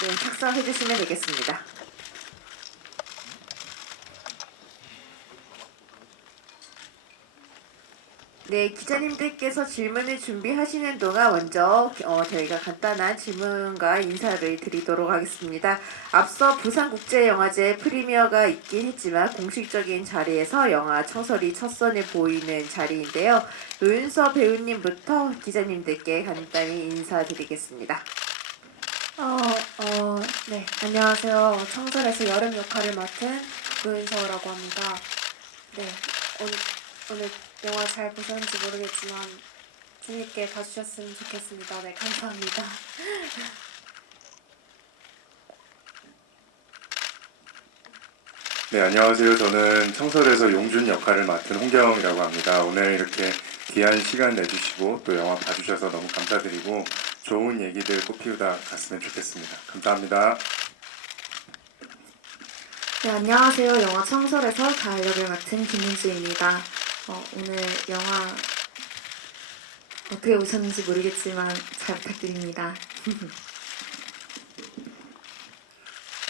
네, 작성해 주시면 되겠습니다. 네, 기자님들께서 질문을 준비하시는 동안 먼저 저희가 간단한 질문과 인사를 드리도록 하겠습니다. 앞서 부산국제영화제 프리미어가 있긴 했지만 공식적인 자리에서 영화 청설이 첫 선을 보이는 자리인데요. 노윤서 배우님부터 기자님들께 간단히 인사드리겠습니다. 네, 안녕하세요. 청설에서 여름 역할을 맡은 노윤서라고 합니다. 네, 오늘 영화 잘 보셨는지 모르겠지만 재밌게 봐주셨으면 좋겠습니다. 네, 감사합니다. 네, 안녕하세요. 저는 청설에서 용준 역할을 맡은 홍경이라고 합니다. 오늘 이렇게 귀한 시간 내주시고 또 영화 봐주셔서 너무 감사드리고 좋은 얘기들 꽃피우다 갔으면 좋겠습니다. 감사합니다. 네, 안녕하세요. 영화 청설에서 가을 역을 맡은 김민수입니다. 오늘 영화 어떻게 오셨는지 모르겠지만 잘 부탁드립니다.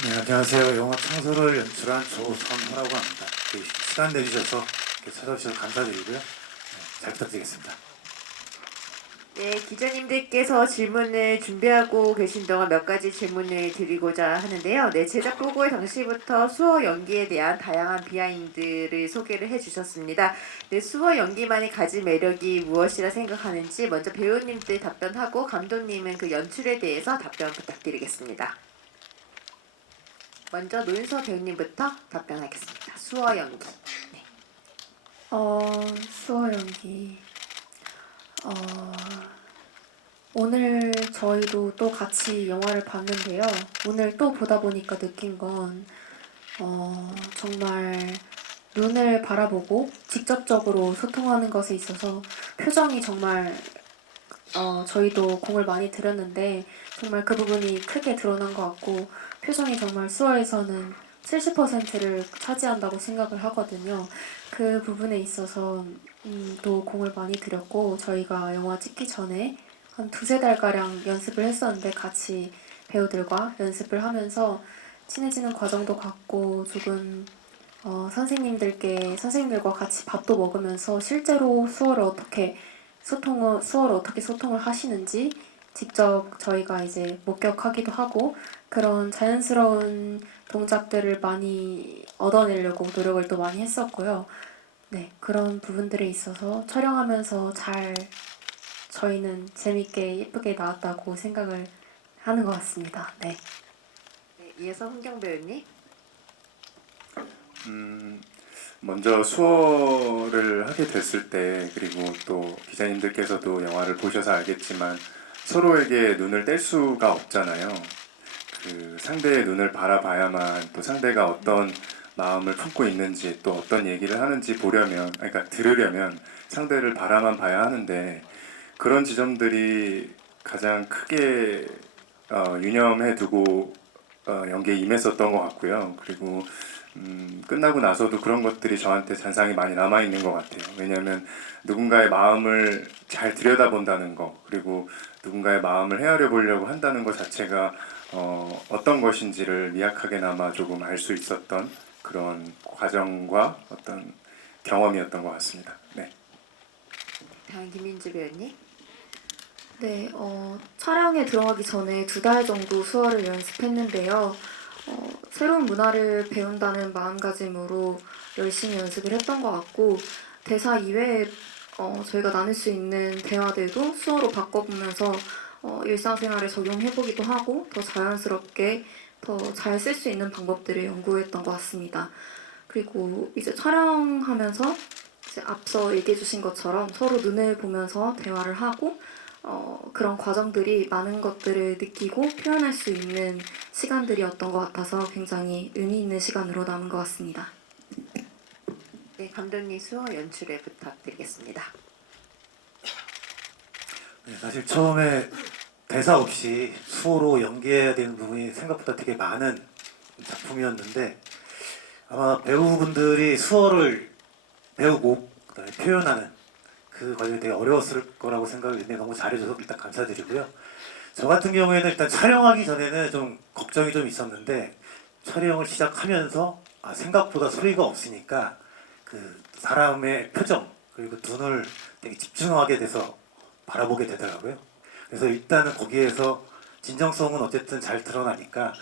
네, 안녕하세요. 영화 청설을 연출한 조선호라고 합니다. 시간 내주셔서 찾아주셔서 감사드리고요. 네, 잘 부탁드리겠습니다. 네, 기자님들께서 질문을 준비하고 계신 동안 몇 가지 질문을 드리고자 하는데요. 네, 제작 보고회 당시부터 수어 연기에 대한 다양한 비하인드를 소개를 해주셨습니다. 네, 수어 연기만이 가진 매력이 무엇이라 생각하는지 먼저 배우님들 답변하고 감독님은 그 연출에 대해서 답변 부탁드리겠습니다. 먼저 노윤서 배우님부터 답변하겠습니다. 수어 연기. 네. 수어 연기. 오늘 저희도 또 같이 영화를 봤는데요. 오늘 또 보다 보니까 느낀 건 정말 눈을 바라보고 직접적으로 소통하는 것에 있어서 표정이 정말 저희도 공을 많이 들였는데 정말 그 부분이 크게 드러난 것 같고 표정이 정말 수어에서는 70%를 차지한다고 생각을 하거든요. 그 부분에 있어서 또 공을 많이 들였고 저희가 영화 찍기 전에 한 두세 달가량 연습을 했었는데 같이 배우들과 연습을 하면서 친해지는 과정도 갖고 조금 선생님들과 같이 밥도 먹으면서 실제로 수어를 어떻게 소통을 하시는지 직접 저희가 이제 목격하기도 하고 그런 자연스러운 동작들을 많이 얻어내려고 노력을 또 많이 했었고요. 네, 그런 부분들에 있어서 촬영하면서 저희는 재밌게 예쁘게 나왔다고 생각을 하는 것 같습니다. 네. 네, 이어서 홍경 배우님. 먼저 수어를 하게 됐을 때 그리고 또 기자님들께서도 영화를 보셔서 알겠지만 서로에게 눈을 뗄 수가 없잖아요. 그 상대의 눈을 바라봐야만 또 상대가 어떤 마음을 품고 있는지 또 어떤 얘기를 하는지 그러니까 들으려면 상대를 바라만 봐야 하는데 그런 지점들이 가장 크게 유념해 두고 연기에 임했었던 것 같고요. 그리고 끝나고 나서도 그런 것들이 저한테 잔상이 많이 남아있는 것 같아요. 왜냐하면 누군가의 마음을 잘 들여다본다는 거 그리고 누군가의 마음을 헤아려 보려고 한다는 것 자체가 어떤 것인지를 미약하게나마 조금 알 수 있었던 그런 과정과 어떤 경험이었던 것 같습니다. 네. 다음 김민주 배우님. 네, 촬영에 들어가기 전에 2달 정도 수어를 연습했는데요. 새로운 문화를 배운다는 마음가짐으로 열심히 연습을 했던 것 같고 대사 이외에 저희가 나눌 수 있는 대화들도 수어로 바꿔보면서 일상생활에 적용해보기도 하고 더 자연스럽게 더 잘 쓸 수 있는 방법들을 연구했던 것 같습니다. 그리고 이제 촬영하면서 이제 앞서 얘기해주신 것처럼 서로 눈을 보면서 대화를 하고 그런 과정들이 많은 것들을 느끼고 표현할 수 있는 시간들이었던 것 같아서 굉장히 의미 있는 시간으로 남은 것 같습니다. 네, 감독님 수어 연출에 부탁드리겠습니다. 네, 사실 처음에 대사 없이 수어로 연기해야 되는 부분이 생각보다 되게 많은 작품이었는데 아마 배우분들이 수어를 배우고 그다음에 표현하는 그 과정이 되게 어려웠을 거라고 생각이 드는데 너무 잘해줘서 일단 감사드리고요. 저 같은 경우에는 일단 촬영하기 전에는 좀 걱정이 좀 있었는데 촬영을 시작하면서 생각보다 소리가 없으니까 그 사람의 표정 그리고 눈을 되게 집중하게 돼서 바라보게 되더라고요. 그래서 일단은 거기에서 진정성은 어쨌든 잘 드러나니까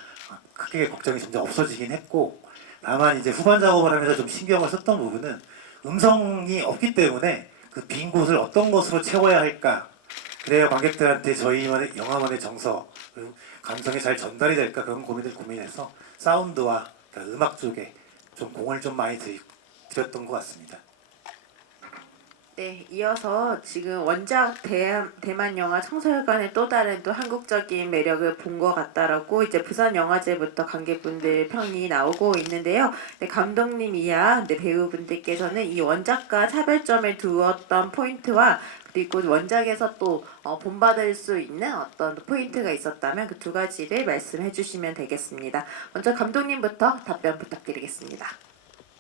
크게 걱정이 점점 없어지긴 했고, 다만 이제 후반 작업을 하면서 좀 신경을 썼던 부분은 음성이 없기 때문에 그 빈 곳을 어떤 것으로 채워야 할까, 그래야 관객들한테 저희만의 영화만의 정서 그리고 감성이 잘 전달이 될까, 그런 고민을 고민해서 사운드와 그러니까 음악 쪽에 좀 공을 좀 많이 들였던 것 같습니다. 네, 이어서 지금 원작 대만 영화 청설관의 또 다른 또 한국적인 매력을 본 것 같다라고 이제 부산 영화제부터 관객분들 평이 나오고 있는데요. 네, 감독님 이하 배우분들께서는 이 원작과 차별점을 두었던 포인트와 그리고 원작에서 또 본받을 수 있는 어떤 포인트가 있었다면 그 두 가지를 말씀해 주시면 되겠습니다. 먼저 감독님부터 답변 부탁드리겠습니다.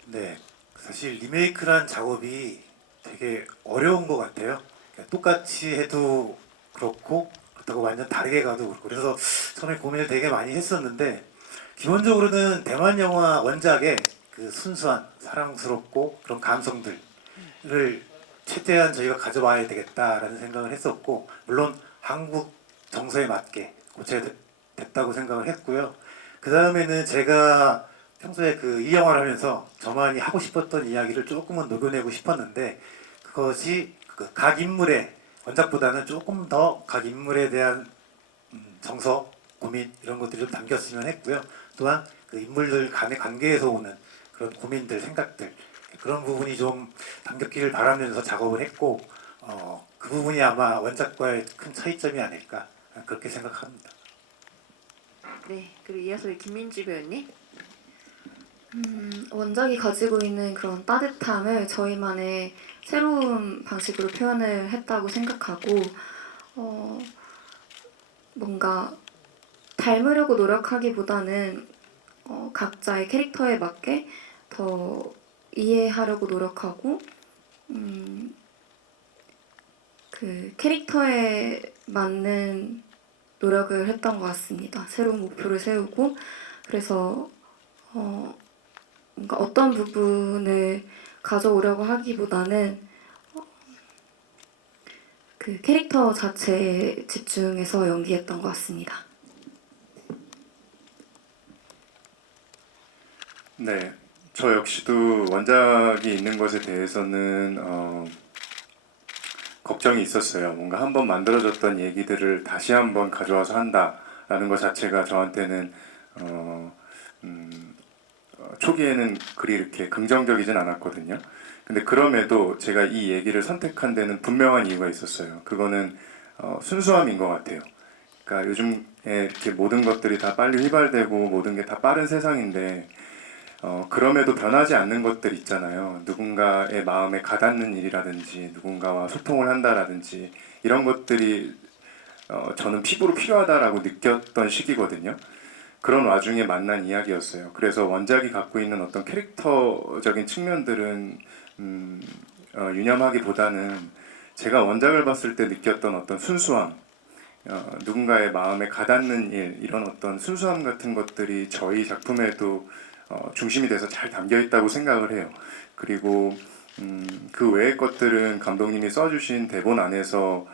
네, 사실 리메이크란 작업이 되게 어려운 것 같아요. 그러니까 똑같이 해도 그렇고 그렇다고 완전 다르게 가도 그렇고, 그래서 처음에 고민을 되게 많이 했었는데, 기본적으로는 대만 영화 원작의 그 순수한 사랑스럽고 그런 감성들을 최대한 저희가 가져와야 되겠다라는 생각을 했었고, 물론 한국 정서에 맞게 고쳐야 됐다고 생각을 했고요. 그 다음에는 제가 평소에 이 영화를 하면서 저만이 하고 싶었던 이야기를 조금은 녹여내고 싶었는데, 그것이 각 인물의 원작보다는 조금 더 각 인물에 대한 정서, 고민 이런 것들이 좀 담겼으면 했고요. 또한 그 인물들 간의 관계에서 오는 그런 고민들, 생각들, 그런 부분이 좀 담겼기를 바라면서 작업을 했고, 그 부분이 아마 원작과의 큰 차이점이 아닐까 그렇게 생각합니다. 네, 그리고 이어서 김민지 배우님. 원작이 가지고 있는 그런 따뜻함을 저희만의 새로운 방식으로 표현을 했다고 생각하고, 뭔가 닮으려고 노력하기보다는 각자의 캐릭터에 맞게 더 이해하려고 노력하고, 그 캐릭터에 맞는 노력을 했던 것 같습니다. 새로운 목표를 세우고, 그래서 뭔가 어떤 부분을 가져오려고 하기보다는 그 캐릭터 자체에 집중해서 연기했던 것 같습니다. 네, 저 역시도 원작이 있는 것에 대해서는 걱정이 있었어요. 뭔가 한번 만들어졌던 얘기들을 다시 한번 가져와서 한다라는 것 자체가 저한테는 초기에는 그리 이렇게 긍정적이진 않았거든요. 근데 그럼에도 제가 이 얘기를 선택한 데는 분명한 이유가 있었어요. 그거는 순수함인 것 같아요. 그러니까 요즘에 이렇게 모든 것들이 다 빨리 휘발되고 모든 게 다 빠른 세상인데 그럼에도 변하지 않는 것들 있잖아요. 누군가의 마음에 가닿는 일이라든지 누군가와 소통을 한다라든지 이런 것들이 저는 피부로 필요하다라고 느꼈던 시기거든요. 그런 와중에 만난 이야기였어요. 그래서 원작이 갖고 있는 어떤 캐릭터적인 측면들은 유념하기보다는 제가 원작을 봤을 때 느꼈던 어떤 순수함, 누군가의 마음에 가닿는 일, 이런 어떤 순수함 같은 것들이 저희 작품에도 중심이 돼서 잘 담겨 있다고 생각을 해요. 그리고 그 외의 것들은 감독님이 써주신 대본 안에서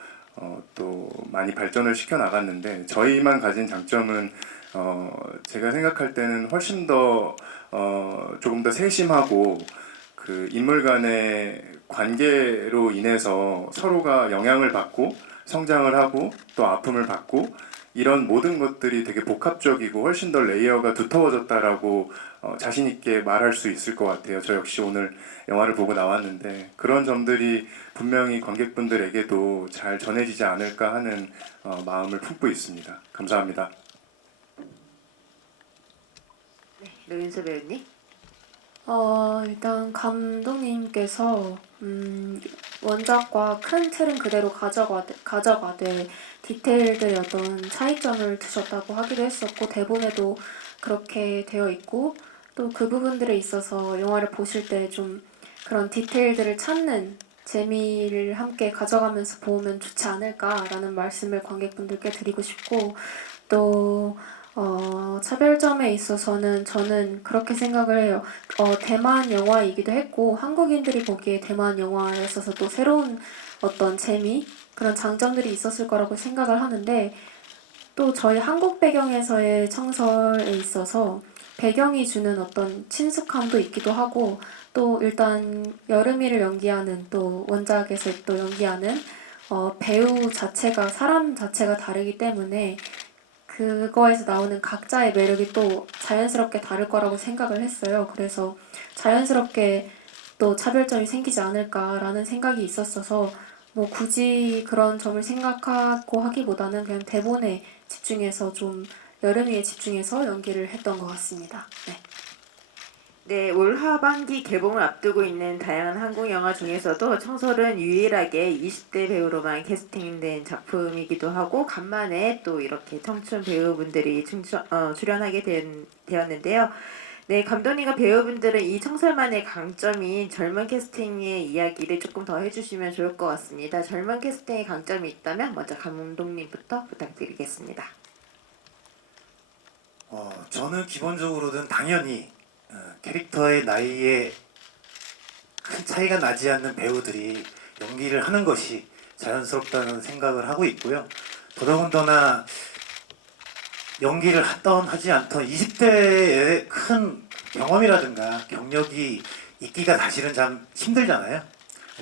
또 많이 발전을 시켜 나갔는데, 저희만 가진 장점은 제가 생각할 때는 훨씬 더 조금 더 세심하고 그 인물 간의 관계로 인해서 서로가 영향을 받고 성장을 하고 또 아픔을 받고 이런 모든 것들이 되게 복합적이고 훨씬 더 레이어가 두터워졌다라고 자신 있게 말할 수 있을 것 같아요. 저 역시 오늘 영화를 보고 나왔는데 그런 점들이 분명히 관객분들에게도 잘 전해지지 않을까 하는 마음을 품고 있습니다. 감사합니다. 네, 노윤서 배우님. 일단 감독님께서 원작과 큰 틀은 그대로 가져가되 디테일들의 어떤 차이점을 두셨다고 하기도 했었고, 대본에도 그렇게 되어 있고, 또 그 부분들에 있어서 영화를 보실 때 좀 그런 디테일들을 찾는 재미를 함께 가져가면서 보면 좋지 않을까라는 말씀을 관객분들께 드리고 싶고 또 차별점에 있어서는 저는 그렇게 생각을 해요. 대만 영화이기도 했고 한국인들이 보기에 대만 영화에 있어서 또 새로운 어떤 재미 그런 장점들이 있었을 거라고 생각을 하는데 또 저희 한국 배경에서의 청설에 있어서 배경이 주는 어떤 친숙함도 있기도 하고 또 일단 여름이를 연기하는 또 원작에서 또 연기하는 배우 자체가 사람 자체가 다르기 때문에 그거에서 나오는 각자의 매력이 또 자연스럽게 다를 거라고 생각을 했어요. 그래서 자연스럽게 또 차별점이 생기지 않을까라는 생각이 있었어서 뭐 굳이 그런 점을 생각하고 하기보다는 그냥 대본에 집중해서 좀 여름이에 집중해서 연기를 했던 것 같습니다. 네. 네, 올 하반기 개봉을 앞두고 있는 다양한 한국 영화 중에서도 청설은 유일하게 20대 배우로만 캐스팅된 작품이기도 하고 간만에 또 이렇게 청춘 배우분들이 출연하게 되었는데요. 네, 감독님과 배우분들은 이 청설만의 강점인 젊은 캐스팅의 이야기를 조금 더 해주시면 좋을 것 같습니다. 젊은 캐스팅의 강점이 있다면 먼저 감독님부터 부탁드리겠습니다. 저는 기본적으로는 당연히 캐릭터의 나이에 큰 차이가 나지 않는 배우들이 연기를 하는 것이 자연스럽다는 생각을 하고 있고요. 더더군다나 연기를 하던 하지 않던 20대의 큰 경험이라든가 경력이 있기가 사실은 참 힘들잖아요.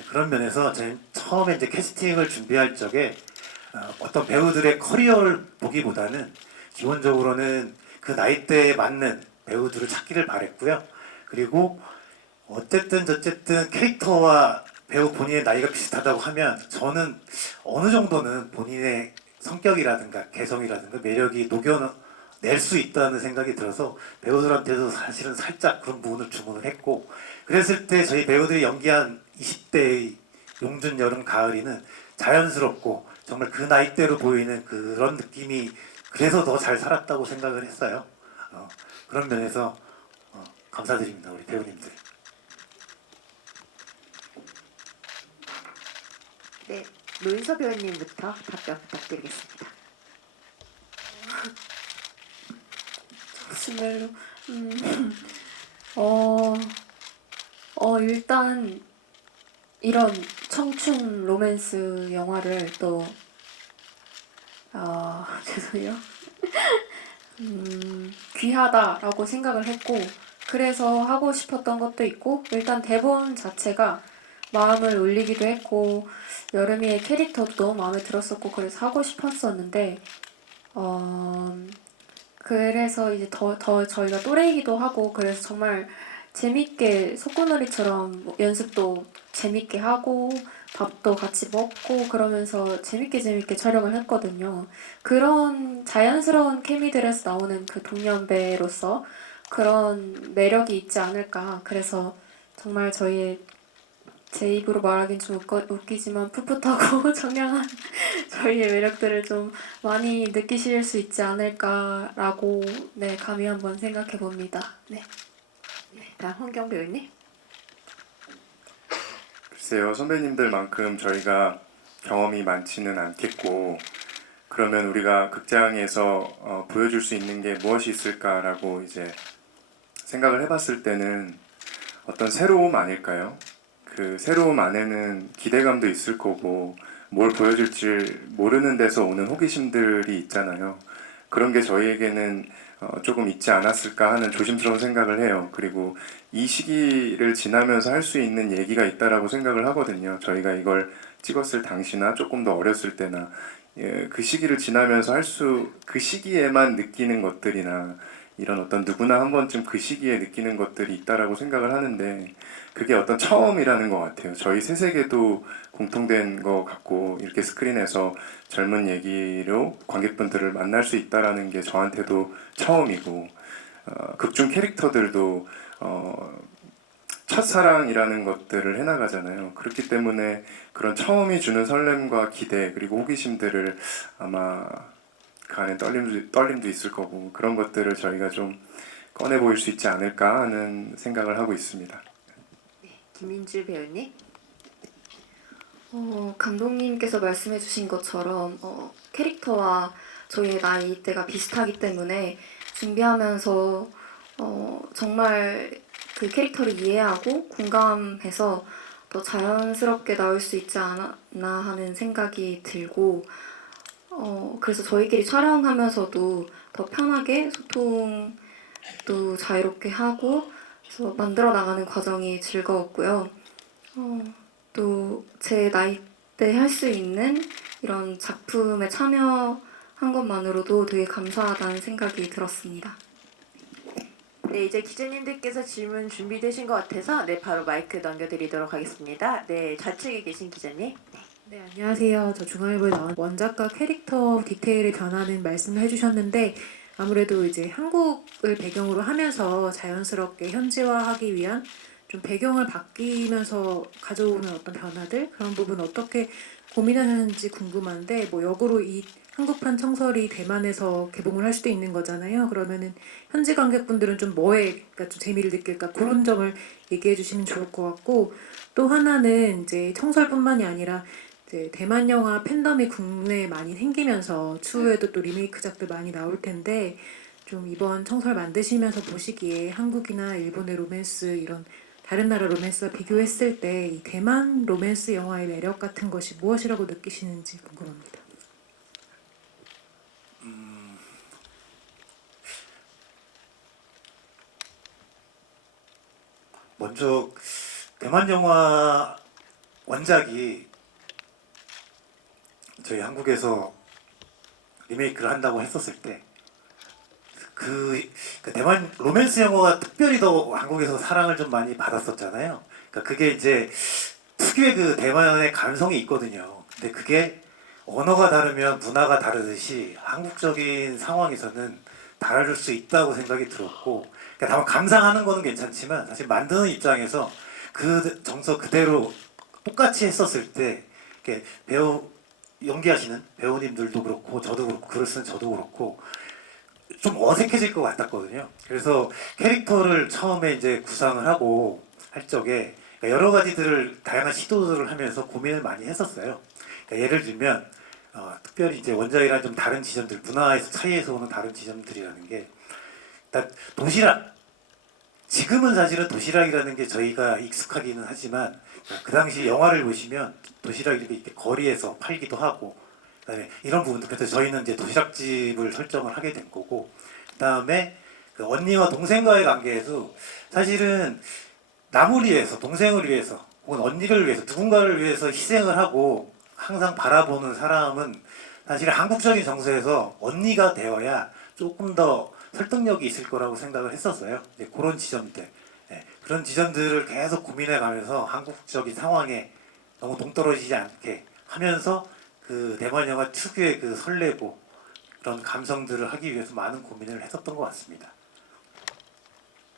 그런 면에서 저는 처음에 이제 캐스팅을 준비할 적에 어떤 배우들의 커리어를 보기보다는 기본적으로는 그 나이대에 맞는 배우들을 찾기를 바랬고요. 그리고 어쨌든 캐릭터와 배우 본인의 나이가 비슷하다고 하면 저는 어느 정도는 본인의 성격이라든가 개성이라든가 매력이 녹여낼 수 있다는 생각이 들어서 배우들한테도 사실은 살짝 그런 부분을 주문을 했고 그랬을 때 저희 배우들이 연기한 20대의 용준 여름 가을이는 자연스럽고 정말 그 나이대로 보이는 그런 느낌이 그래서 더 잘 살았다고 생각을 했어요. 그런 면에서 감사드립니다, 우리 배우님들. 네, 노인서 배우님부터 답변 부탁드리겠습니다. 정말로 일단 이런 청춘 로맨스 영화를 또 죄송해요. 귀하다라고 생각을 했고 그래서 하고 싶었던 것도 있고 일단 대본 자체가 마음을 울리기도 했고 여름이의 캐릭터도 너무 마음에 들었었고 그래서 하고 싶었었는데 그래서 이제 더 저희가 또래이기도 하고 그래서 정말 재밌게 소꿉놀이처럼 뭐 연습도 재밌게 하고 밥도 같이 먹고 그러면서 재밌게 촬영을 했거든요. 그런 자연스러운 케미들에서 나오는 그 동년배로서 그런 매력이 있지 않을까. 그래서 정말 제 입으로 말하긴 좀 웃기지만 풋풋하고 청량한 저희의 매력들을 좀 많이 느끼실 수 있지 않을까라고 네 감히 한번 생각해 봅니다. 네. 다음 홍경 배우님. 글쎄요, 선배님들만큼 저희가 경험이 많지는 않겠고 그러면 우리가 극장에서 보여줄 수 있는 게 무엇이 있을까라고 이제 생각을 해봤을 때는 어떤 새로움 아닐까요? 그 새로움 안에는 기대감도 있을 거고 뭘 보여줄지 모르는 데서 오는 호기심들이 있잖아요. 그런 게 저희에게는 조금 있지 않았을까 하는 조심스러운 생각을 해요. 그리고 이 시기를 지나면서 할 수 있는 얘기가 있다라고 생각을 하거든요. 저희가 이걸 찍었을 당시나 조금 더 어렸을 때나 그 시기를 지나면서 그 시기에만 느끼는 것들이나 이런 어떤 누구나 한 번쯤 그 시기에 느끼는 것들이 있다라고 생각을 하는데 그게 어떤 처음이라는 것 같아요. 저희 세세계도 공통된 것 같고 이렇게 스크린에서 젊은 얘기로 관객분들을 만날 수 있다라는 게 저한테도 처음이고 극중 캐릭터들도 첫사랑이라는 것들을 해나가잖아요. 그렇기 때문에 그런 처음이 주는 설렘과 기대 그리고 호기심들을 아마 그 안에 떨림도 있을 거고 그런 것들을 저희가 좀 꺼내 보일 수 있지 않을까 하는 생각을 하고 있습니다. 김민주 배우님. 감독님께서 말씀해주신 것처럼 캐릭터와 저희의 나이대가 비슷하기 때문에 준비하면서 정말 그 캐릭터를 이해하고 공감해서 더 자연스럽게 나올 수 있지 않았나 하는 생각이 들고 그래서 저희끼리 촬영하면서도 더 편하게 소통도 자유롭게 하고 그래서 만들어 나가는 과정이 즐거웠고요. 또 제 나이 때 할 수 있는 이런 작품에 참여한 것만으로도 되게 감사하다는 생각이 들었습니다. 네, 이제 기자님들께서 질문 준비되신 것 같아서 바로 마이크 넘겨드리도록 하겠습니다. 좌측에 계신 기자님. 네, 안녕하세요. 저 중앙일보에 나온 원작과 캐릭터 디테일의 변화는 말씀을 해주셨는데 아무래도 이제 한국을 배경으로 하면서 자연스럽게 현지화하기 위한 좀 배경을 바뀌면서 가져오는 어떤 변화들 그런 부분 어떻게 고민하셨는지 궁금한데 역으로 이 한국판 청설이 대만에서 개봉을 할 수도 있는 거잖아요. 그러면은 현지 관객분들은 좀 그러니까 좀 재미를 느낄까 그런 점을 얘기해 주시면 좋을 것 같고 또 하나는 이제 청설뿐만이 아니라 이제 대만 영화 팬덤이 국내에 많이 생기면서 추후에도 또 리메이크작들 많이 나올 텐데 좀 이번 청설 만드시면서 보시기에 한국이나 일본의 로맨스 이런 다른 나라 로맨스와 비교했을 때 이 대만 로맨스 영화의 매력 같은 것이 무엇이라고 느끼시는지 궁금합니다. 먼저 대만 영화 원작이 저희 한국에서 리메이크를 한다고 했었을 때 그 대만 로맨스 영화가 특별히 더 한국에서 사랑을 좀 많이 받았었잖아요. 그러니까 그게 이제 특유의 그 대만의 감성이 있거든요. 근데 그게 언어가 다르면 문화가 다르듯이 한국적인 상황에서는 다를 수 있다고 생각이 들었고, 그러니까 다만 감상하는 거는 괜찮지만 사실 만드는 입장에서 그 정서 그대로 똑같이 했었을 때 이렇게 배우 연기하시는 배우님들도 그렇고 저도 그렇고 글을 쓰는 저도 그렇고 좀 어색해질 것 같았거든요. 그래서 캐릭터를 처음에 이제 구상을 하고 할 적에 여러 가지들을 다양한 시도들을 하면서 고민을 많이 했었어요. 그러니까 예를 들면 특별히 이제 원작이랑 좀 다른 지점들, 문화에서 차이에서 오는 다른 지점들이라는 게 일단 도시락. 지금은 사실은 도시락이라는 게 저희가 익숙하기는 하지만 그 당시 영화를 보시면 도시락이 이렇게 거리에서 팔기도 하고 그다음에 이런 부분들 그래서 저희는 이제 도시락집을 설정을 하게 된 거고 그다음에 그 언니와 동생과의 관계에서 사실은 남을 위해서 동생을 위해서 혹은 언니를 위해서 누군가를 위해서 희생을 하고 항상 바라보는 사람은 사실 한국적인 정서에서 언니가 되어야 조금 더 설득력이 있을 거라고 생각을 했었어요. 이제 그런 지점들, 그런 지점들을 계속 고민해 가면서 한국적인 상황에 너무 동떨어지지 않게 하면서 그 대만 영화 특유의 그 설레고 그런 감성들을 하기 위해서 많은 고민을 했었던 것 같습니다.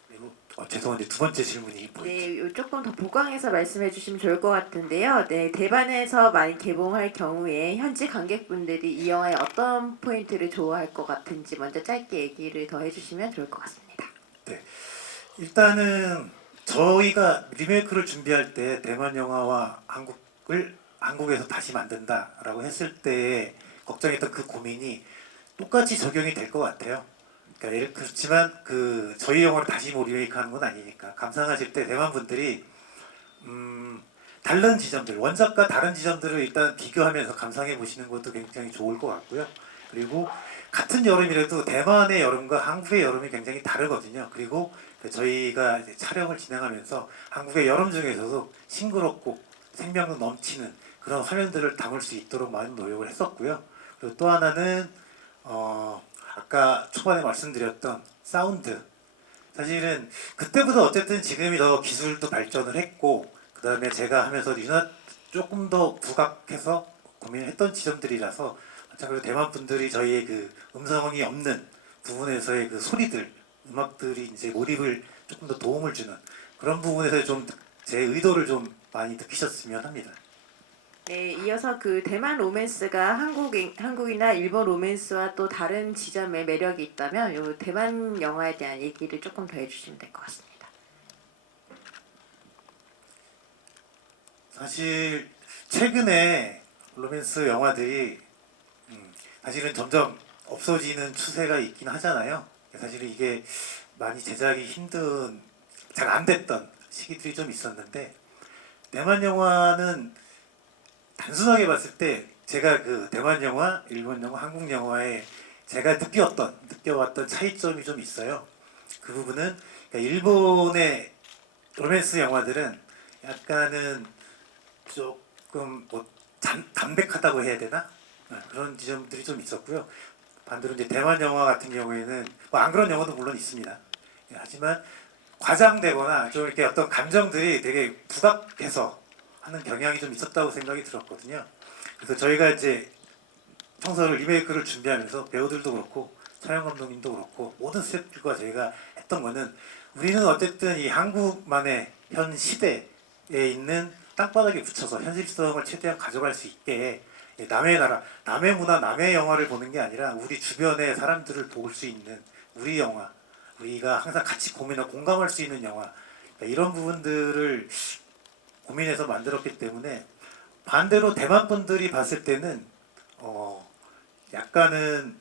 그리고 죄송한데 두 번째 질문이 뭐였죠? 조금 더 보강해서 말씀해 주시면 좋을 것 같은데요. 대만에서 많이 개봉할 경우에 현지 관객분들이 이 영화의 어떤 포인트를 좋아할 것 같은지 먼저 짧게 얘기를 더 해주시면 좋을 것 같습니다. 네, 일단은 저희가 리메이크를 준비할 때 대만 영화와 한국에서 다시 만든다라고 했을 때 걱정했던 그 고민이 똑같이 적용이 될 것 같아요. 그러니까 그렇지만 그 저희 영화를 다시 리메이크하는 건 아니니까 감상하실 때 대만 분들이 다른 지점들 원작과 다른 지점들을 일단 비교하면서 감상해 보시는 것도 굉장히 좋을 것 같고요. 그리고 같은 여름이라도 대만의 여름과 한국의 여름이 굉장히 다르거든요. 그리고 저희가 이제 촬영을 진행하면서 한국의 여름 중에서도 싱그럽고 생명력 넘치는 그런 화면들을 담을 수 있도록 많은 노력을 했었고요. 그리고 또 하나는 아까 초반에 말씀드렸던 사운드. 사실은 그때보다 어쨌든 지금이 더 기술도 발전을 했고 그 다음에 제가 하면서 조금 더 부각해서 고민했던 지점들이라서 그리고 대만 분들이 저희의 그 음성이 없는 부분에서의 그 소리들, 음악들이 이제 몰입을 조금 더 도움을 주는 그런 부분에서 좀 제 의도를 좀 많이 느끼셨으면 합니다. 이어서 그 대만 로맨스가 한국이나 일본 로맨스와 또 다른 지점의 매력이 있다면 요 대만 영화에 대한 얘기를 조금 더 해주시면 될 것 같습니다. 사실 최근에 로맨스 영화들이 사실은 점점 없어지는 추세가 있긴 하잖아요. 사실은 이게 많이 제작이 힘든, 잘 안 됐던 시기들이 좀 있었는데, 대만 영화는 단순하게 봤을 때 제가 그 대만 영화, 일본 영화, 한국 영화에 제가 느껴왔던 차이점이 좀 있어요. 그 부분은 그러니까 일본의 로맨스 영화들은 약간은 조금 뭐 담백하다고 해야 되나? 그런 지점들이 좀 있었고요. 반대로 이제 대만 영화 같은 경우에는 뭐 안 그런 영화도 물론 있습니다. 하지만 과장되거나 좀 이렇게 어떤 감정들이 되게 부각해서 하는 경향이 좀 있었다고 생각이 들었거든요. 그래서 저희가 이제 청소를 리메이크를 준비하면서 배우들도 그렇고 촬영 감독님도 그렇고 모든 스태프들과 저희가 했던 거는 우리는 어쨌든 이 한국만의 현 시대에 있는 땅바닥에 붙여서 현실성을 최대한 가져갈 수 있게 남의 나라, 남의 문화, 남의 영화를 보는 게 아니라 우리 주변의 사람들을 볼 수 있는 우리 영화, 우리가 항상 같이 고민하고 공감할 수 있는 영화, 이런 부분들을 고민해서 만들었기 때문에 반대로 대만 분들이 봤을 때는 약간은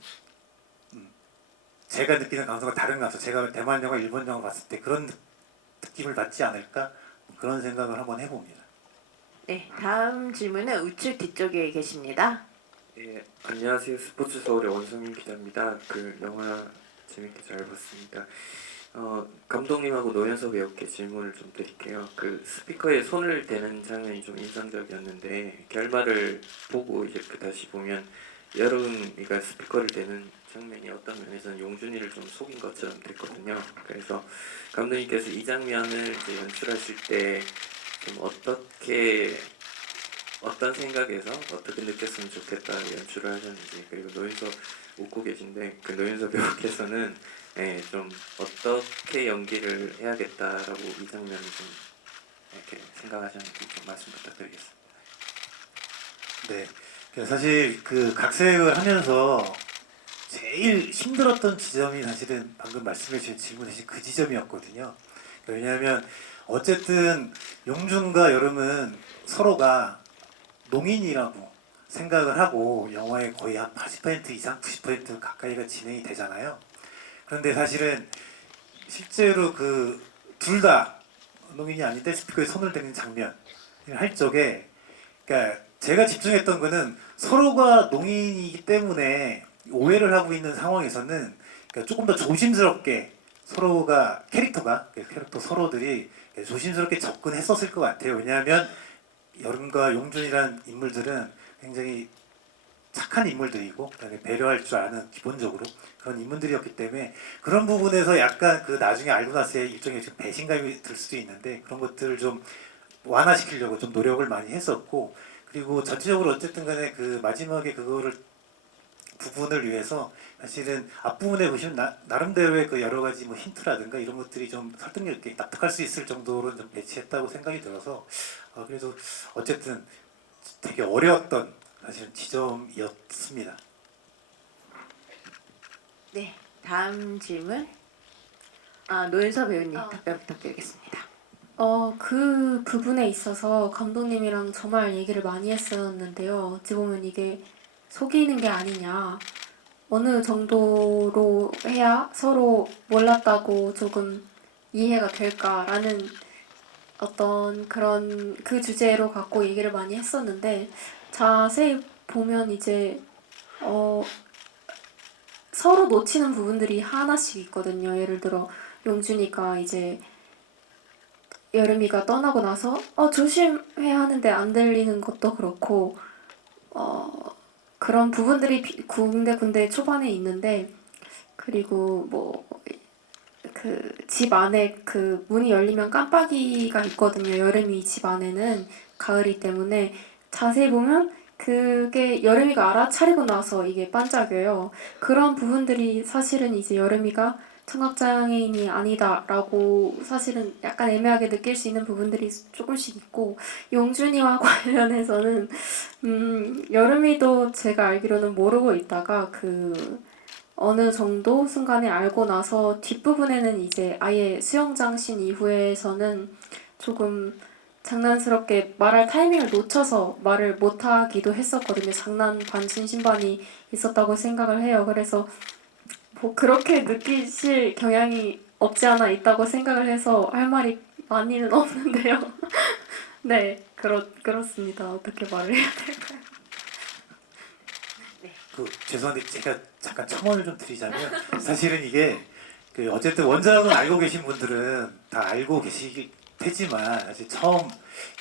제가 느끼는 감성과 다른 감성, 제가 대만 영화, 일본 영화 봤을 때 그런 느낌을 받지 않을까, 그런 생각을 한번 해봅니다. 네, 다음 질문은 우측 뒤쪽에 계십니다. 예, 안녕하세요. 스포츠 서울의 원성민 기자입니다. 그 영화 재밌게 잘 봤습니다. 감독님하고 노현석 배우께 질문을 좀 드릴게요. 그 스피커에 손을 대는 장면이 좀 인상적이었는데 결말을 보고 이제 그 다시 보면 여름이가 스피커를 대는 장면이 어떤 면에서는 용준이를 좀 속인 것처럼 됐거든요. 그래서 감독님께서 이 장면을 이제 연출하실 때 좀 어떤 생각에서 어떻게 느꼈으면 좋겠다 연출을 하셨는지, 그리고 노윤석 웃고 계신데 그 노윤석 배우께서는 좀 어떻게 연기를 해야겠다라고 이 장면을 좀 이렇게 생각하셨는지 좀 말씀 부탁드리겠습니다. 네, 사실 그 각색을 하면서 제일 힘들었던 지점이 사실은 방금 말씀해 주신 질문이신 그 지점이었거든요. 왜냐하면 어쨌든 용준과 여름은 서로가 농인이라고 생각을 하고 영화의 거의 한 80% 이상 90% 가까이가 진행이 되잖아요. 그런데 사실은 실제로 그 둘 다 농인이 아닌데 스피커에 손을 대는 장면 할 적에, 그러니까 제가 집중했던 거는 서로가 농인이기 때문에 오해를 하고 있는 상황에서는 그러니까 조금 더 조심스럽게 서로가 캐릭터 서로들이 조심스럽게 접근했었을 것 같아요. 왜냐하면 여름과 용준이라는 인물들은 굉장히 착한 인물들이고 그다음에 배려할 줄 아는 기본적으로 그런 인물들이었기 때문에 그런 부분에서 약간 그 나중에 알고 나서의 일종의 좀 배신감이 들 수도 있는데 그런 것들을 좀 완화시키려고 좀 노력을 많이 했었고, 그리고 전체적으로 어쨌든 간에 그 마지막에 그거를 부분을 위해서 사실은 앞부분에 보시면 나름대로의 그 여러 가지 뭐 힌트라든가 이런 것들이 좀 설득력 있게 납득할 수 있을 정도로 좀 배치했다고 생각이 들어서 그래서 어쨌든 되게 어려웠던 사실은 지점이었습니다. 네, 다음 질문. 노윤서 배우님 답변 부탁드리겠습니다. 그 부분에 있어서 감독님이랑 정말 얘기를 많이 했었는데요. 어찌 보면 이게 속이는 게 아니냐, 어느 정도로 해야 서로 몰랐다고 조금 이해가 될까라는 어떤 그런 그 주제로 갖고 얘기를 많이 했었는데, 자세히 보면 이제 서로 놓치는 부분들이 하나씩 있거든요. 예를 들어 용준이가 이제 여름이가 떠나고 나서 조심해야 하는데 안 들리는 것도 그렇고, 그런 부분들이 군데 초반에 있는데, 그리고 뭐 그 집 안에 그 문이 열리면 깜빡이가 있거든요. 여름이 집 안에는 가을이 때문에 자세히 보면 그게 여름이가 알아차리고 나서 이게 반짝여요. 그런 부분들이 사실은 이제 여름이가 청각장애인이 아니다라고 사실은 약간 애매하게 느낄 수 있는 부분들이 조금씩 있고, 용준이와 관련해서는 여름이도 제가 알기로는 모르고 있다가 그 어느 정도 순간에 알고 나서 뒷부분에는 이제 아예 수영장 씬 이후에서는 조금 장난스럽게 말할 타이밍을 놓쳐서 말을 못하기도 했었거든요. 장난 반 진심 반이 있었다고 생각을 해요. 그래서 뭐 그렇게 느끼실 경향이 없지 않아 있다고 생각을 해서 할 말이 많이는 없는데요. 네, 그렇습니다. 어떻게 말을 해야 될까요? 죄송한데 제가 잠깐 첨언을 좀 드리자면 사실은 이게 어쨌든 원작을 알고 계신 분들은 다 알고 계실 테지만 사실 처음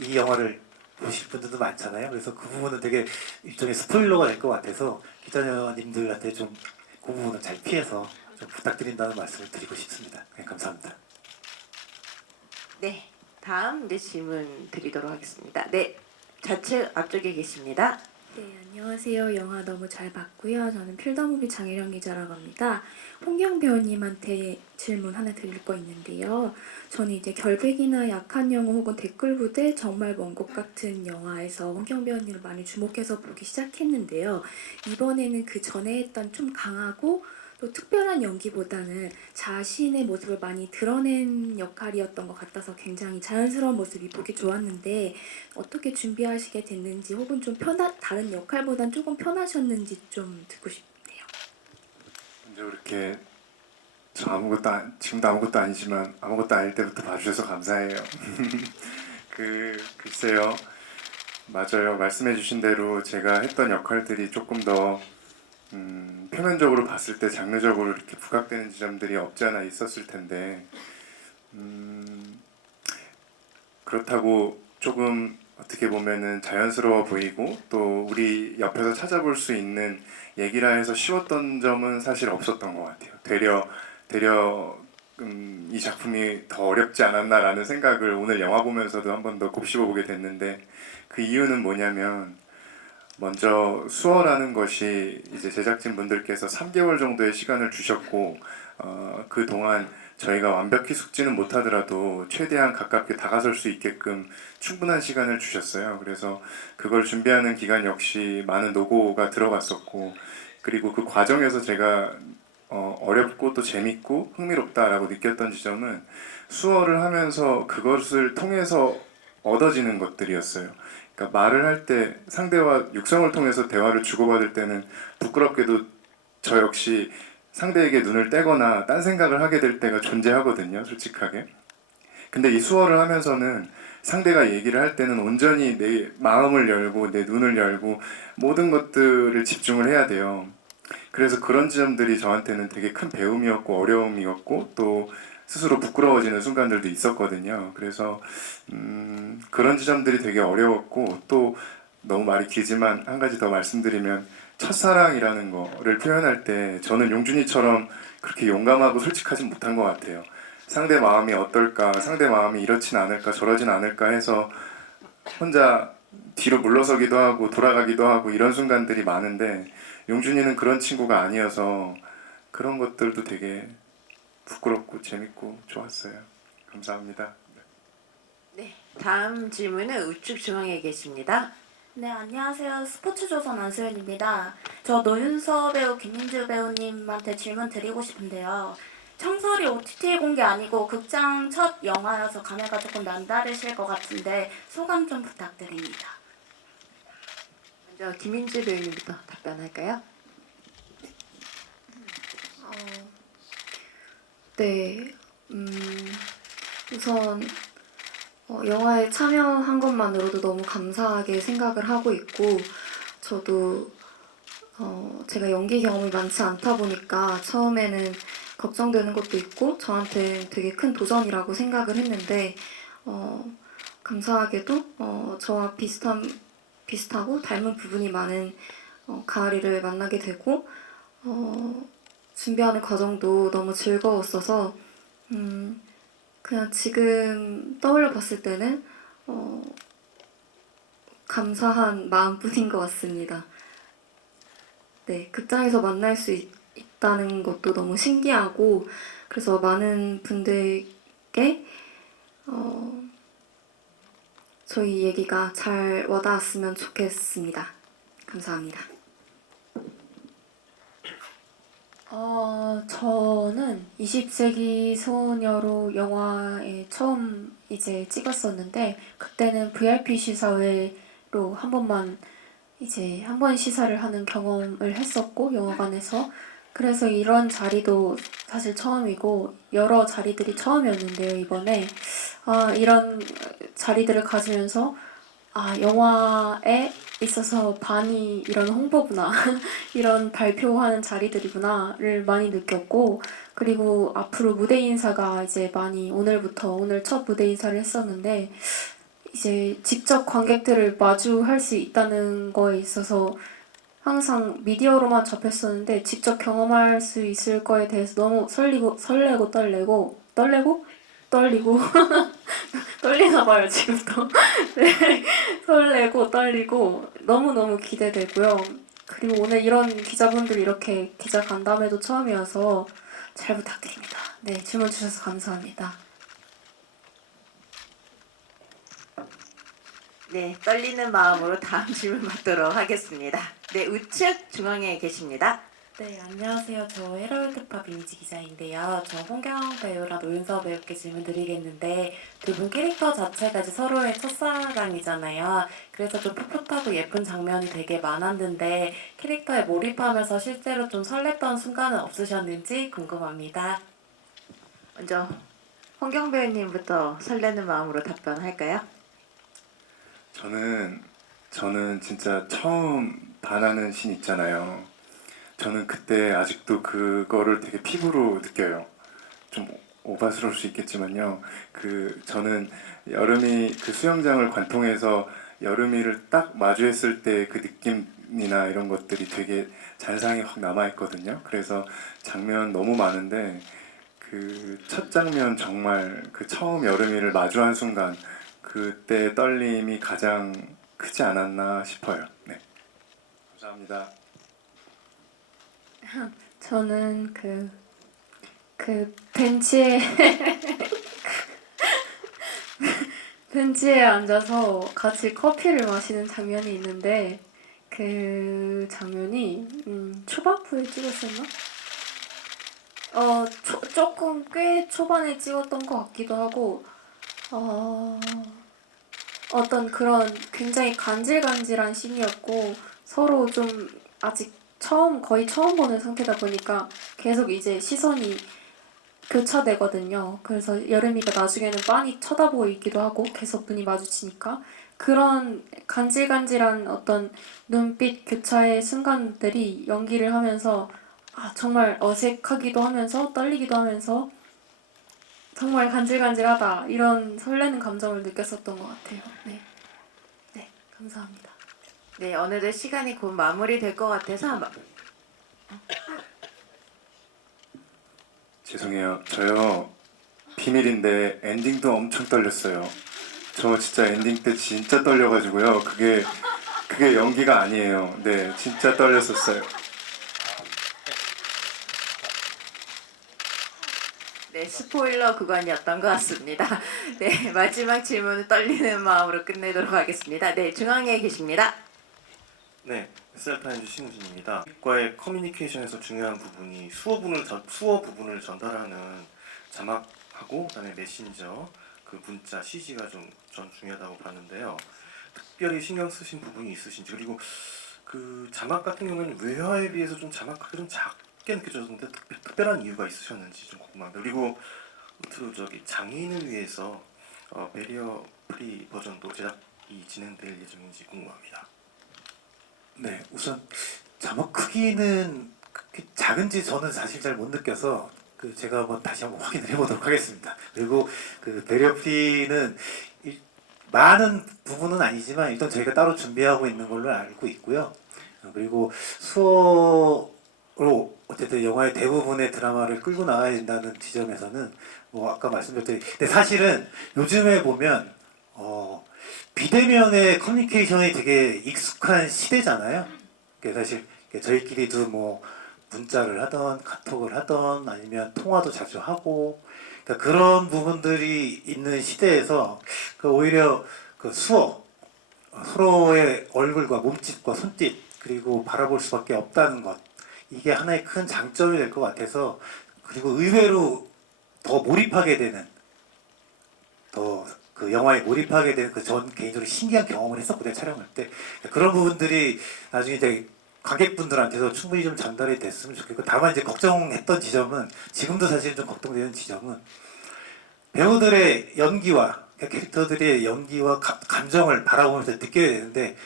이 영화를 보실 분들도 많잖아요. 그래서 그 부분은 되게 일종의 스포일러가 될 것 같아서 기자님들한테 좀 그 부분은 잘 피해서 좀 부탁드린다는 말씀을 드리고 싶습니다. 네, 감사합니다. 네, 다음 이제 질문 드리도록 하겠습니다. 네, 좌측 앞쪽에 계십니다. 네, 안녕하세요. 영화 너무 잘 봤고요. 저는 필더무비 장혜령 기자라고 합니다. 홍경 배우님한테 질문 하나 드릴 거 있는데요. 저는 이제 결백이나 약한 영웅 혹은 댓글 부대 정말 먼 곳 같은 영화에서 홍경 배우님을 많이 주목해서 보기 시작했는데요. 이번에는 그 전에 했던 좀 강하고 또 특별한 연기보다는 자신의 모습을 많이 드러낸 역할이었던 것 같아서 굉장히 자연스러운 모습이 보기 좋았는데 어떻게 준비하시게 됐는지 혹은 좀 다른 역할보단 조금 편하셨는지 좀 듣고 싶네요. 먼저 이렇게 지금도 아무것도 아니지만 아무것도 아닐 때부터 봐주셔서 감사해요. 글쎄요, 맞아요. 말씀해주신 대로 제가 했던 역할들이 조금 더 표면적으로 봤을 때 장르적으로 이렇게 부각되는 지점들이 없지 않아 있었을 텐데 그렇다고 조금 어떻게 보면은 자연스러워 보이고 또 우리 옆에서 찾아볼 수 있는 얘기라 해서 쉬웠던 점은 사실 없었던 것 같아요. 되려 이 작품이 더 어렵지 않았나라는 생각을 오늘 영화 보면서도 한 번 더 곱씹어 보게 됐는데 그 이유는 뭐냐면 먼저 수어라는 것이 이제 제작진 분들께서 3개월 정도의 시간을 주셨고 그 동안 저희가 완벽히 숙지는 못하더라도 최대한 가깝게 다가설 수 있게끔 충분한 시간을 주셨어요. 그래서 그걸 준비하는 기간 역시 많은 노고가 들어갔었고 그리고 그 과정에서 제가 어렵고 또 재밌고 흥미롭다라고 느꼈던 지점은 수어를 하면서 그것을 통해서 얻어지는 것들이었어요. 그러니까 말을 할 때 상대와 육성을 통해서 대화를 주고받을 때는 부끄럽게도 저 역시 상대에게 눈을 떼거나 딴 생각을 하게 될 때가 존재하거든요, 솔직하게. 근데 이 수어를 하면서는 상대가 얘기를 할 때는 온전히 내 마음을 열고 내 눈을 열고 모든 것들을 집중을 해야 돼요. 그래서 그런 지점들이 저한테는 되게 큰 배움이었고 어려움이었고 또 스스로 부끄러워지는 순간들도 있었거든요. 그래서 그런 지점들이 되게 어려웠고 또 너무 말이 길지만 한 가지 더 말씀드리면 첫사랑이라는 거를 표현할 때 저는 용준이처럼 그렇게 용감하고 솔직하지 못한 것 같아요. 상대 마음이 어떨까, 상대 마음이 이렇진 않을까, 저러진 않을까 해서 혼자 뒤로 물러서기도 하고 돌아가기도 하고 이런 순간들이 많은데 용준이는 그런 친구가 아니어서 그런 것들도 되게 부끄럽고 재밌고 좋았어요. 감사합니다. 네, 다음 질문은 우측 중앙에 계십니다. 네, 안녕하세요. 스포츠조선 안수현입니다. 저 노윤서 배우, 김민주 배우님한테 질문 드리고 싶은데요. 청설이 OTT 공개 아니고 극장 첫 영화여서 감회가 조금 남다르실 것 같은데 소감 좀 부탁드립니다. 먼저 김민주 배우님부터 답변할까요? 네, 우선 영화에 참여한 것만으로도 너무 감사하게 생각을 하고 있고 저도 제가 연기 경험이 많지 않다 보니까 처음에는 걱정되는 것도 있고 저한테 되게 큰 도전이라고 생각을 했는데 감사하게도 저와 비슷하고 닮은 부분이 많은 가을이를 만나게 되고 준비하는 과정도 너무 즐거웠어서 그냥 지금 떠올려 봤을 때는 감사한 마음뿐인 것 같습니다. 네, 극장에서 만날 수 있다는 것도 너무 신기하고 그래서 많은 분들께 저희 얘기가 잘 와닿았으면 좋겠습니다. 감사합니다. 저는 20세기 소녀로 영화에 처음 이제 찍었었는데 그때는 VIP 시사회로 한 번만 이제 한 번 시사를 하는 경험을 했었고 영화관에서 그래서 이런 자리도 사실 처음이고 여러 자리들이 처음이었는데요 이번에 이런 자리들을 가지면서 영화에 있어서 반이 이런 홍보구나 이런 발표하는 자리들이구나를 많이 느꼈고 그리고 앞으로 무대 인사가 이제 많이 오늘 첫 무대 인사를 했었는데 이제 직접 관객들을 마주할 수 있다는 거에 있어서 항상 미디어로만 접했었는데 직접 경험할 수 있을 거에 대해서 너무 설레고 떨리나 봐요 지금도. 네, 설레고 떨리고 너무너무 기대되고요. 그리고 오늘 이런 기자분들이 이렇게 기자 간담회도 처음이어서 잘 부탁드립니다. 네, 질문 주셔서 감사합니다. 네, 떨리는 마음으로 다음 질문 받도록 하겠습니다. 네, 우측 중앙에 계십니다. 네, 안녕하세요. 저 헤럴드팝 이미지 기자인데요. 저 홍경 배우랑 노윤서 배우께 질문 드리겠는데 두 분 캐릭터 자체가 이제 서로의 첫사랑이잖아요. 그래서 좀 풋풋하고 예쁜 장면이 되게 많았는데 캐릭터에 몰입하면서 실제로 좀 설렜던 순간은 없으셨는지 궁금합니다. 먼저 홍경 배우님부터 설레는 마음으로 답변할까요? 저는 진짜 처음 반하는 신 있잖아요. 저는 그때 아직도 그거를 되게 피부로 느껴요. 좀 오바스러울 수 있겠지만요. 저는 여름이 그 수영장을 관통해서 여름이를 딱 마주했을 때 그 느낌이나 이런 것들이 되게 잔상이 확 남아있거든요. 그래서 장면 너무 많은데 그 첫 장면 정말 그 처음 여름이를 마주한 순간 그때 떨림이 가장 크지 않았나 싶어요. 네, 감사합니다. 저는 그 벤치에 벤치에 앉아서 같이 커피를 마시는 장면이 있는데 그 장면이 초반부에 찍었었나? 조금 꽤 초반에 찍었던 것 같기도 하고 어떤 그런 굉장히 간질간질한 씬이었고 서로 좀 아직 거의 처음 보는 상태다 보니까 계속 이제 시선이 교차되거든요. 그래서 여름이가 나중에는 빤히 쳐다보고 있기도 하고 계속 눈이 마주치니까 그런 간질간질한 어떤 눈빛 교차의 순간들이 연기를 하면서 정말 어색하기도 하면서 떨리기도 하면서 정말 간질간질하다 이런 설레는 감정을 느꼈었던 것 같아요. 네, 감사합니다. 네, 어느덧 시간이 곧 마무리될 것 같아서 죄송해요. 저요 비밀인데 엔딩도 엄청 떨렸어요. 저 진짜 엔딩 때 진짜 떨려가지고요. 그게 연기가 아니에요. 네, 진짜 떨렸었어요. 네, 스포일러 구간이었던 것 같습니다. 네, 마지막 질문은 떨리는 마음으로 끝내도록 하겠습니다. 네, 중앙에 계십니다. 네, SR타임즈 신우진입니다. 과의 커뮤니케이션에서 중요한 부분이 수어 부분을 전달하는 자막하고 그다음에 메신저, 그 문자, CG가 전 중요하다고 봤는데요. 특별히 신경 쓰신 부분이 있으신지, 그리고 그 자막 같은 경우는 외화에 비해서 좀 자막하기 좀 작게 느껴졌는데 특별한 이유가 있으셨는지 좀 궁금합니다. 그리고 끝으로 장애인을 위해서 배리어 프리 버전도 제작이 진행될 예정인지 궁금합니다. 네, 우선 자막 크기는 그렇게 작은지 저는 사실 잘 못 느껴서 제가 다시 한번 확인을 해보도록 하겠습니다. 그리고 그 배려피는 많은 부분은 아니지만 일단 저희가 따로 준비하고 있는 걸로 알고 있고요. 그리고 수어로 어쨌든 영화의 대부분의 드라마를 끌고 나가야 된다는 지점에서는 아까 말씀드렸듯이 근데 사실은 요즘에 보면 비대면의 커뮤니케이션이 되게 익숙한 시대잖아요. 사실 저희끼리도 문자를 하던 카톡을 하던 아니면 통화도 자주 하고 그런 부분들이 있는 시대에서 오히려 서로의 얼굴과 몸짓과 손짓 그리고 바라볼 수밖에 없다는 것 이게 하나의 큰 장점이 될 것 같아서 그리고 의외로 더 몰입하게 되는 더 그 영화에 몰입하게 되는 그 전 개인적으로 신기한 경험을 했었거든요, 촬영할 때. 그런 부분들이 나중에 이제 관객분들한테도 충분히 좀 전달이 됐으면 좋겠고, 다만 이제 걱정했던 지점은, 지금도 사실 좀 걱정되는 지점은 배우들의 연기와 캐릭터들의 연기와 감정을 바라보면서 느껴야 되는데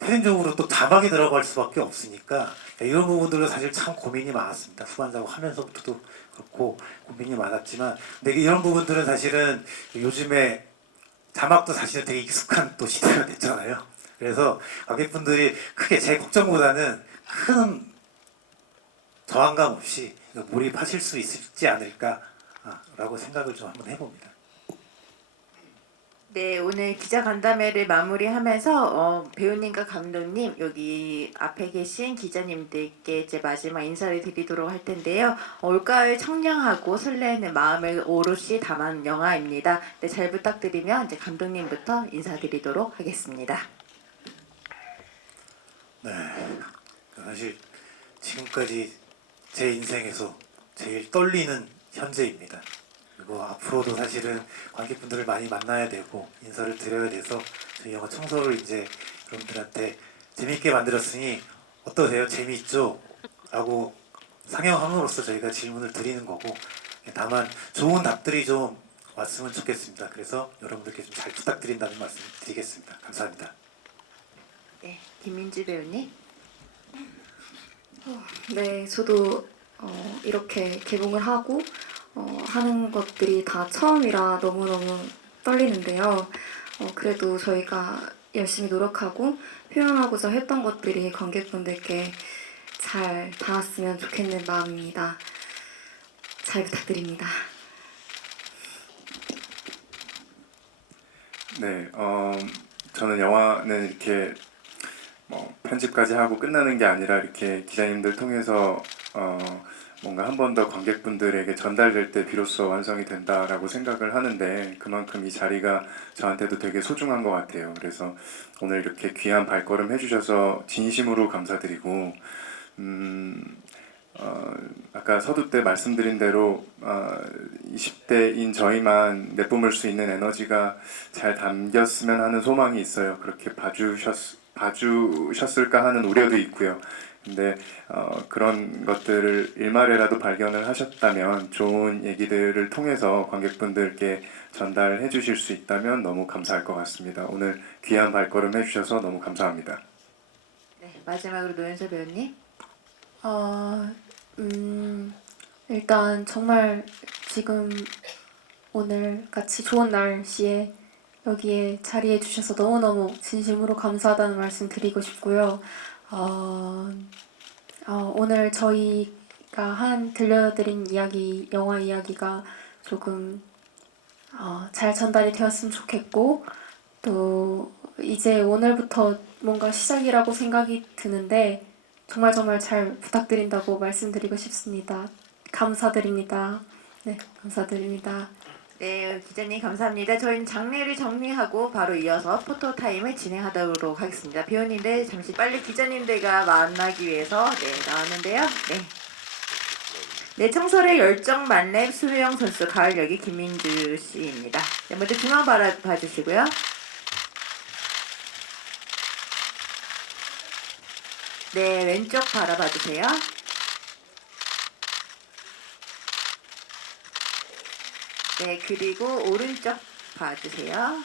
표현적으로 또 자막이 들어갈 수밖에 없으니까 이런 부분들로 사실 참 고민이 많았습니다. 후반 작업하면서부터도 그렇고 고민이 많았지만, 근데 이런 부분들은 사실은 요즘에 자막도 사실 되게 익숙한 또 시대가 됐잖아요. 그래서 관객분들이 크게 제 걱정보다는 큰 저항감 없이 몰입하실 수 있지 않을까라고 생각을 좀 한번 해봅니다. 네, 오늘 기자 간담회를 마무리하면서 배우님과 감독님 여기 앞에 계신 기자님들께 이제 마지막 인사를 드리도록 할 텐데요. 올가을 청량하고 설레는 마음을 오롯이 담은 영화입니다. 네, 잘 부탁드리면 이제 감독님부터 인사드리도록 하겠습니다. 네, 사실 지금까지 제 인생에서 제일 떨리는 현재입니다. 그리고 앞으로도 사실은 관객분들을 많이 만나야 되고 인사를 드려야 돼서 저희 영화 청소를 이제 여러분들한테 재미있게 만들었으니 어떠세요? 재미있죠? 라고 상영함으로써 저희가 질문을 드리는 거고, 다만 좋은 답들이 좀 왔으면 좋겠습니다. 그래서 여러분들께 좀 잘 부탁드린다는 말씀 드리겠습니다. 감사합니다. 네, 김민주 배우님. 네, 저도 이렇게 개봉을 하고 하는 것들이 다 처음이라 너무너무 떨리는데요. 그래도 저희가 열심히 노력하고 표현하고자 했던 것들이 관객분들께 잘 닿았으면 좋겠는 마음입니다. 잘 부탁드립니다. 네, 저는 영화는 이렇게 뭐 편집까지 하고 끝나는 게 아니라 이렇게 기자님들 통해서 뭔가 한 번 더 관객분들에게 전달될 때 비로소 완성이 된다라고 생각을 하는데, 그만큼 이 자리가 저한테도 되게 소중한 것 같아요. 그래서 오늘 이렇게 귀한 발걸음 해주셔서 진심으로 감사드리고, 아까 서두 때 말씀드린 대로 20대인 저희만 내뿜을 수 있는 에너지가 잘 담겼으면 하는 소망이 있어요. 그렇게 봐주셨을까 하는 우려도 있고요. 근데 그런 것들을 일말에라도 발견을 하셨다면, 좋은 얘기들을 통해서 관객분들께 전달해 주실 수 있다면 너무 감사할 것 같습니다. 오늘 귀한 발걸음 해주셔서 너무 감사합니다. 네, 마지막으로 노현서 배우님. 일단 정말 지금 오늘 같이 좋은 날씨에 여기에 자리해 주셔서 너무너무 진심으로 감사하다는 말씀 드리고 싶고요. 오늘 저희가 들려드린 이야기, 영화 이야기가 조금 잘 전달이 되었으면 좋겠고, 또 이제 오늘부터 뭔가 시작이라고 생각이 드는데 정말 잘 부탁드린다고 말씀드리고 싶습니다. 감사드립니다. 네, 감사드립니다. 네, 기자님 감사합니다. 저희는 장례를 정리하고 바로 이어서 포토타임을 진행하도록 하겠습니다. 배우님들 잠시 빨리 기자님들과 만나기 위해서 나왔는데요. 네, 청설의 열정 만렙 수영 선수 가을 역이 김민주 씨입니다. 네, 먼저 중앙 봐주시고요. 네, 왼쪽 바라봐주세요. 네, 그리고 오른쪽 봐주세요.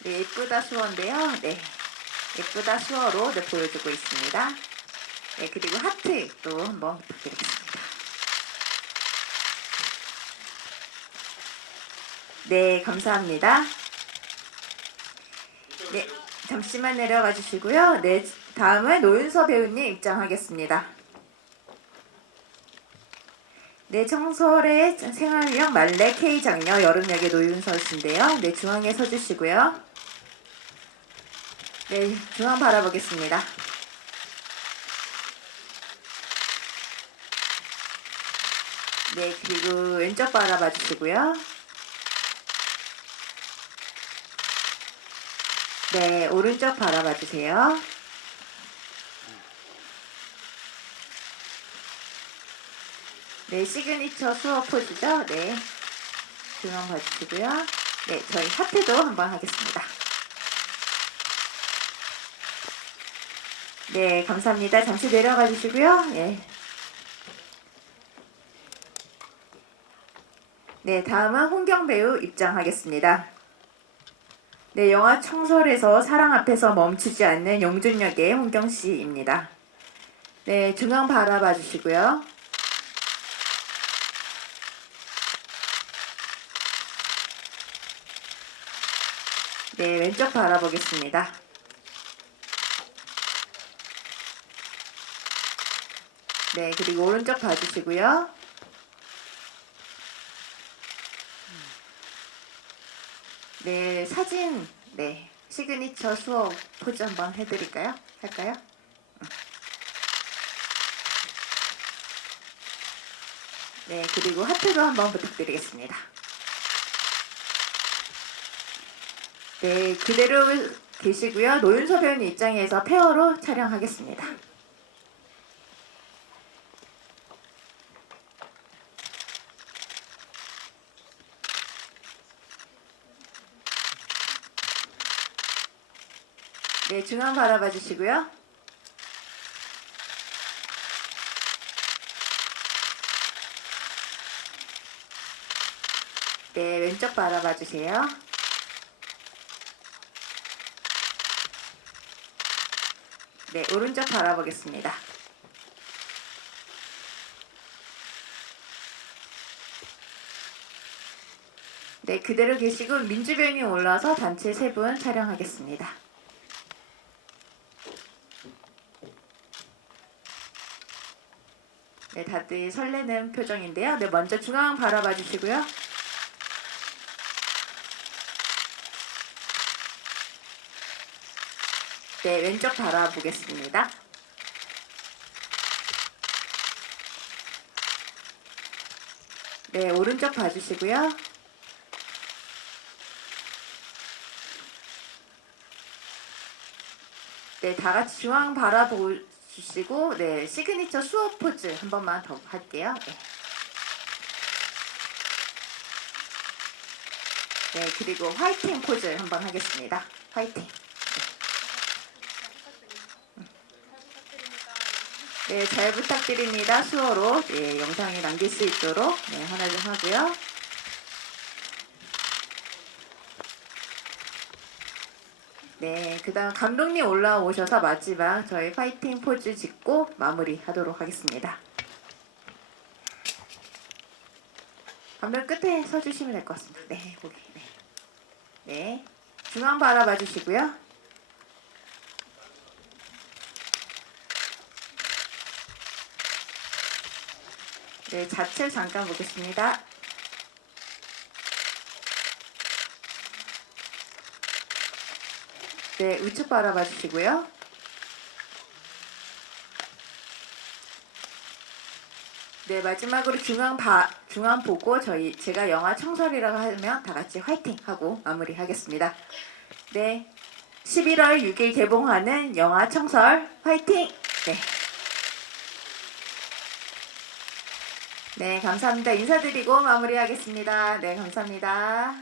네, 예쁘다 수어인데요. 네, 예쁘다 수어로 보여주고 있습니다. 네, 그리고 하트 또 한번 부탁드리겠습니다. 네, 감사합니다. 네, 잠시만 내려가 주시고요. 네, 다음은 노윤서 배우님 입장하겠습니다. 네, 청설의 생활력 말레 K장녀 여름역의 노윤서 씨인데요. 네, 중앙에 서주시고요. 네, 중앙 바라보겠습니다. 네, 그리고 왼쪽 바라봐 주시고요. 네, 오른쪽 바라봐 주세요. 네, 시그니처 수어 포즈죠. 네, 중앙 봐주시고요. 네, 저희 하트도 한번 하겠습니다. 네, 감사합니다. 잠시 내려가 주시고요. 예. 네, 다음은 홍경 배우 입장하겠습니다. 네, 영화 청설에서 사랑 앞에서 멈추지 않는 용준 역의 홍경 씨입니다. 네, 중앙 바라봐 주시고요. 네, 왼쪽 바라보겠습니다. 네, 그리고 오른쪽 봐주시고요. 네, 사진, 네, 시그니처 수어 포즈 한번 해드릴까요? 할까요? 네, 그리고 하트도 한번 부탁드리겠습니다. 네, 그대로 계시고요. 노윤서 배우님 입장에서 페어로 촬영하겠습니다. 네, 중앙 바라봐 주시고요. 네, 왼쪽 바라봐 주세요. 네, 오른쪽 바라보겠습니다. 네, 그대로 계시고 민주 배우님 올라와서 단체 3분 촬영하겠습니다. 네, 다들 설레는 표정인데요. 네, 먼저 중앙 바라봐 주시고요. 네, 왼쪽 바라보겠습니다. 네, 오른쪽 봐주시고요. 네, 다 같이 중앙 바라보시고, 네, 시그니처 수어 포즈 한 번만 더 할게요. 네. 네, 그리고 화이팅 포즈 한번 하겠습니다. 화이팅. 네, 잘 부탁드립니다. 수어로 네, 영상에 남길 수 있도록 네, 하나 좀 하고요. 네, 그 다음 감독님 올라오셔서 마지막 저희 파이팅 포즈 짓고 마무리하도록 하겠습니다. 감독 끝에 서주시면 될 것 같습니다. 네, 거기. 네. 네, 중앙 바라봐 주시고요. 네, 자체 잠깐 보겠습니다. 네, 우측 바라봐 주시고요. 네, 마지막으로 중앙 보고 제가 영화 청설이라고 하면 다 같이 화이팅 하고 마무리하겠습니다. 네, 11월 6일 개봉하는 영화 청설 화이팅! 네. 네, 감사합니다. 인사드리고 마무리하겠습니다. 네, 감사합니다.